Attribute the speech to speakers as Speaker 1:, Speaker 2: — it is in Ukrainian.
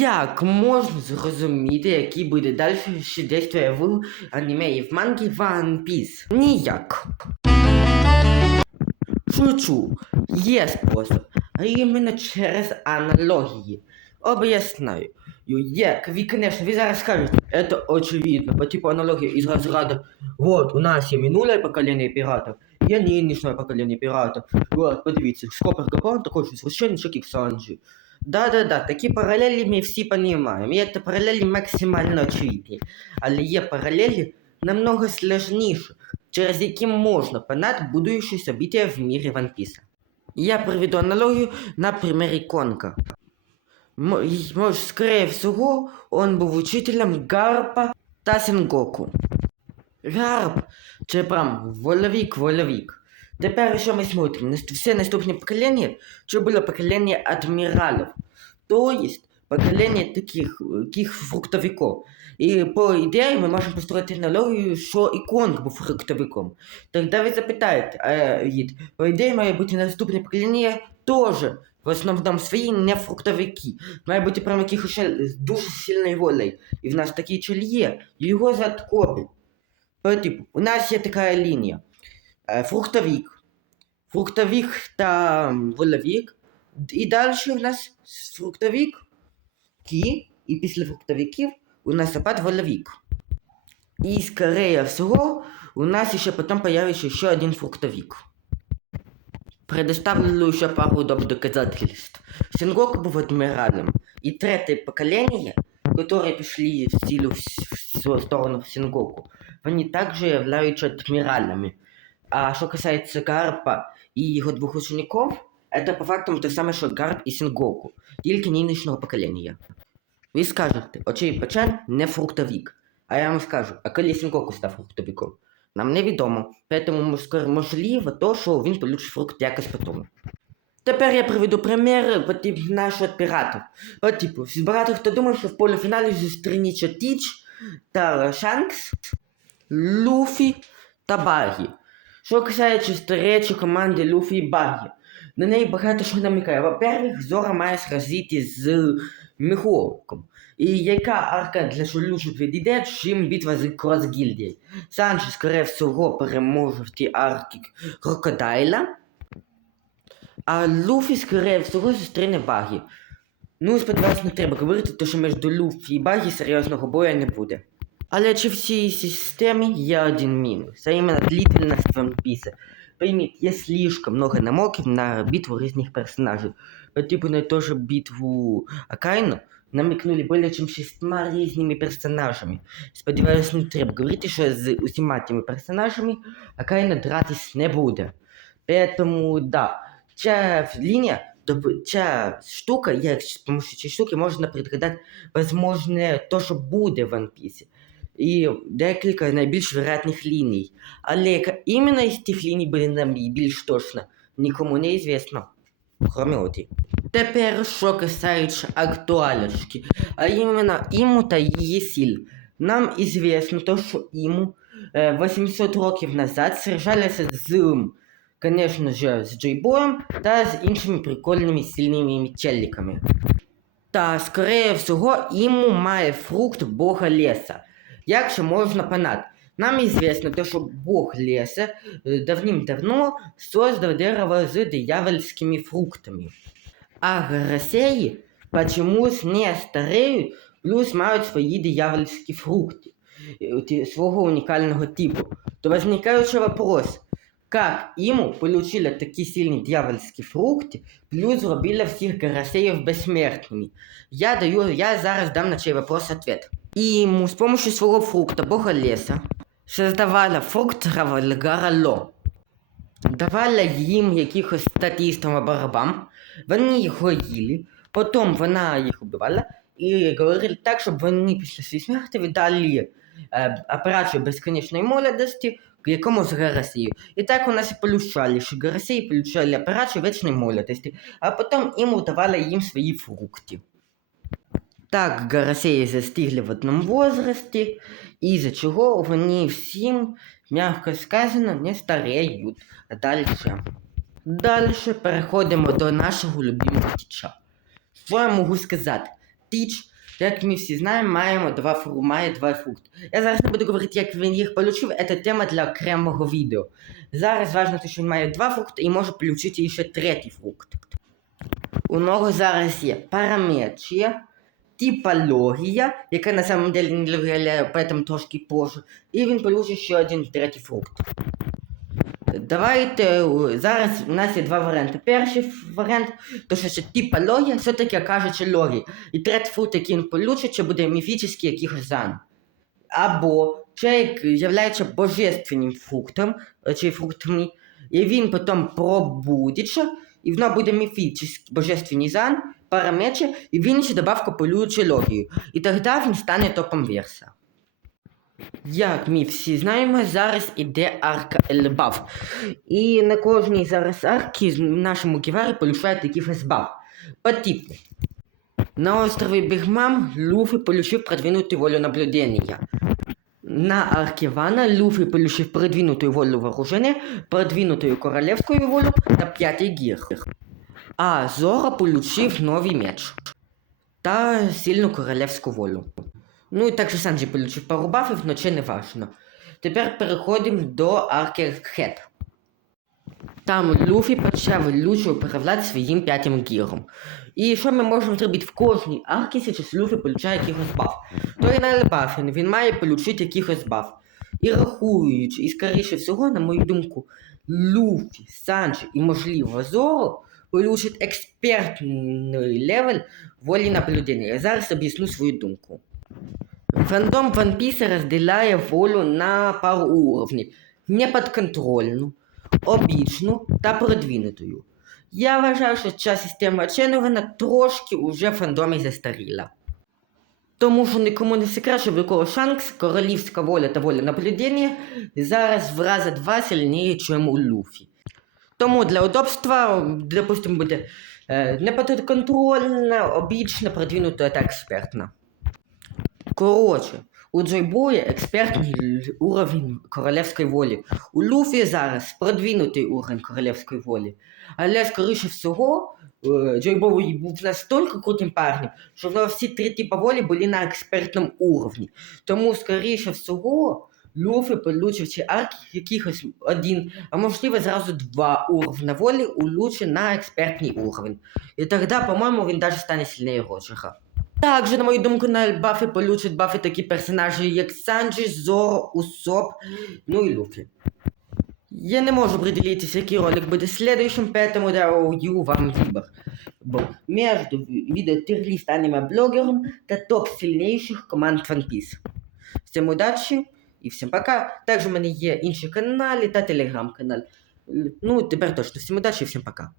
Speaker 1: Як можна зрозуміти, які буде далі дійство в аніме і в мангі One Piece? Ніяк. Шучу, є спосіб, а іменно через аналогії. Об'ясняю. Як ви, конечно, ви зараз скажете, это очевидно, по типу аналогии из разряда Вот, у нас є минуле покоління піратів, є нинішнє покоління піратів. Вот, подивіться, Шкопер Гапон такой же священничок, як Санджі. Да-да-да, такі паралелі ми всі розуміємо. І це паралелі максимально очевидні. Але є паралелі намного сложніші, через які можна понять будуючі события в мірі One Piece. Я приведу аналогію на примері Конка. М- й- Може, скорее всього, он був учителем Гарпа та Сенгоку. Гарп це прям воловік-воловік. Тепер що ми смотрим? Все наступні покоління, це було покоління адміралів. То есть покоління таких, таких фруктовиків. І по ідеї ми можемо построїти аналогію, що і Конг був фруктовиком. Тоді ви запитаєте, а, Гід, по ідеї має бути наступне покоління теж в основному свої не фруктовики. Має бути прям якихось ще з дуже сильною волею. І в нас такий чель є. Його По типу, у нас є така лінія. Е, Фруктовик. Фруктовик та воловик. І далі у нас фруктовик, кі, і після фруктовиків у нас опять воловик. І, скорее всього, у нас ще потім появится ще один фруктовик. Предоставлю еще пару доп. доказательств. Сенгоку был адмиралом. И третье поколение, которые пришли в силу в, сторону в Сенгоку, они также являются адмиралами. А что касается Гарпа и его двух учеников, это по факту то самое, что Гарп и Сенгоку, тільки нинішнього покоління. Ви скажете, очей печаль не фруктовик. А я вам скажу, а коли Сенгоку став фруктовиком? Нам невідомо, тому мо- можливо то, що він получить фрукт якось потім. Тепер я приведу примір по типу наших піратів. По типу, з хто думає, що в полуфіналі зустрінеться Тіч та Шанкс, Луфі та Багі. Що касається старечі команди Луфі і Багі, на неї багато що намікає. Во-первых, Зора має сразити з Міховком. І яка арка для шолюшок відійде, чим битва з Кросгільдією. Санчо, скорее всього, переможе в тій аркі Крокодайла. А Луфі, скорее всього, зустріне Багі. Ну, сподіваюсь, не треба говорити, то що між Луфі і Багі серйозного бою не буде. Але чи в цій системі є один мінус, а іменно длительність One Piece. Пойміть, слишком много намоків на битву різних персонажів. По типу на ту же битву Акайну намікнули більше, ніж шістьма різними персонажами. Сподіваюсь, не треба говорити, що з усіма тими персонажами Акайна дратись не буде. Поэтому, да, ця лінія, ця штука, як з помощью цієї штуки можна предгадати, возможне, то, що буде в One Piece. І декілька найбільш вероятних ліній. Але яка іменно із тих ліній буде найбільш точно, нікому не известно, кроме Оті. Тепер, що касається актуалочки, а іменно Іму та її сіль. Нам известно то, що Іму е, 800 років назад сражалися з, конечно же, з Джейбоєм та з іншими прикольними сильними челіками. Та, скорее всього, Іму має фрукт бога леса. Як же можна понять? Нам известно то, що бог леса е, давним-давно создав дерево з диявольськими фруктами. А гарасеї почомусь не стареють, плюс мають свої диявольські фрукти е, ті- свого унікального типу. То возникает еще вопрос, как ему получили такі сильні дьявольські фрукти, плюс зробили всіх гарасеїв безсмертними? Я даю, я зараз дам на цей вопрос ответ. И ему с помощью своего фрукта, бога леса, создавала фрукт Равальгарало. Давала їм якихось статістам або рабам, вони його їли, потім вона їх убивала і говорили так, щоб вони після своєї смерті віддали е, операцію безконечної молодості якомусь Гарасію. І так у нас і получали, що Гарасії получали операцію вічної молодості, а потім їм давали їм свої фрукти. Так Гарасеї застигли в одному возрасті, із-за чого вони всім, м'яко сказано, не стареють. А далі. Далі переходимо до нашого любимого тіча. Що я можу сказати? Тіч, як ми всі знаємо, маємо два фру, має два фрукти. Я зараз не буду говорити, як він їх отримав, це тема для окремого відео. Зараз важливо, що він має два фрукти і може отримати ще третій фрукт. У нього зараз є параметрія, типологія, яка на самом деле не виглядає, поэтому трошки позже, і він получить ще один третій фрукт. Давайте зараз у нас є два варіанти. Перший варіант, то що це типологія, все-таки каже логія. І третій фрукт, який він получить, це буде міфічний якихось зан. Або це як являється божественним фруктом, е, чи фруктами, і він потім пробудеться, і воно буде міфічний божественний зан, параметр, і він ще добавку полюючи логію. І тоді він стане топом верса. Як ми всі знаємо, зараз іде арка Ельбав. І на кожній зараз арці в нашому ківарі полюшають якихось бав. По типу. На острове Бигмам Луфи получив продвинутую волю наблюдения. На арке Вана Луфи получив продвинутую волю вооружения, продвинутую королевскую волю на п'ятий гір. А Зора получив новий меч та сильну королевську волю. Ну і також Санджі получив пару бафів, но це не важно. Тепер переходимо до арки Хет. Там Люфі почав лючо управляти своїм п'ятим гіром. І що ми можемо зробити в кожній арці, зараз Люфі получає якихось баф. То і на він має получити якихось баф. І рахуючи, і скоріше всього, на мою думку, Люфі, Санджі і, можливо, Зоро получить експертний левел волі наблюдення. Я зараз об'ясню свою думку. Фандом One Piece розділяє волю на пару уровнів. Неподконтрольну, обічну та продвинутою. Я вважаю, що ця система оцінювання трошки уже в фандомі застаріла. Тому що нікому не секрет, що Великого Шанкс, королівська воля та воля наблюдення зараз в рази два сильніше, ніж у Люфі. Тому для удобства, допустим, буде е, неподконтрольна, обічна, продвинута та експертна. Коротше, у Джойбоя експертний уровень королевської волі. У Люфі зараз продвинутий уровень королевської волі. Але, скоріше всього, е, був настільки крутим парнем, що в нього всі три типи волі були на експертному уровні. Тому, скоріше всього, Люфі получив чи арк якихось один, а можливо зразу два уровня волі у на експертний уровень. І тоді, по-моєму, він навіть стане сильніше Роджера. Также, на мою думку, на бафи получат бафи такі персонажі, як Санджі, Зоро, Усоп, ну і Люфі. Я не можу определитися, який ролик буде следующим, поэтому даю вам выбор. Бо между видео тир-лист аниме-блогером та топ сильнейших команд One Piece. Всім удачі і всім пока. Також у мене є інші канали та телеграм-канал. Ну, тепер точно. Всім удачі і всім пока.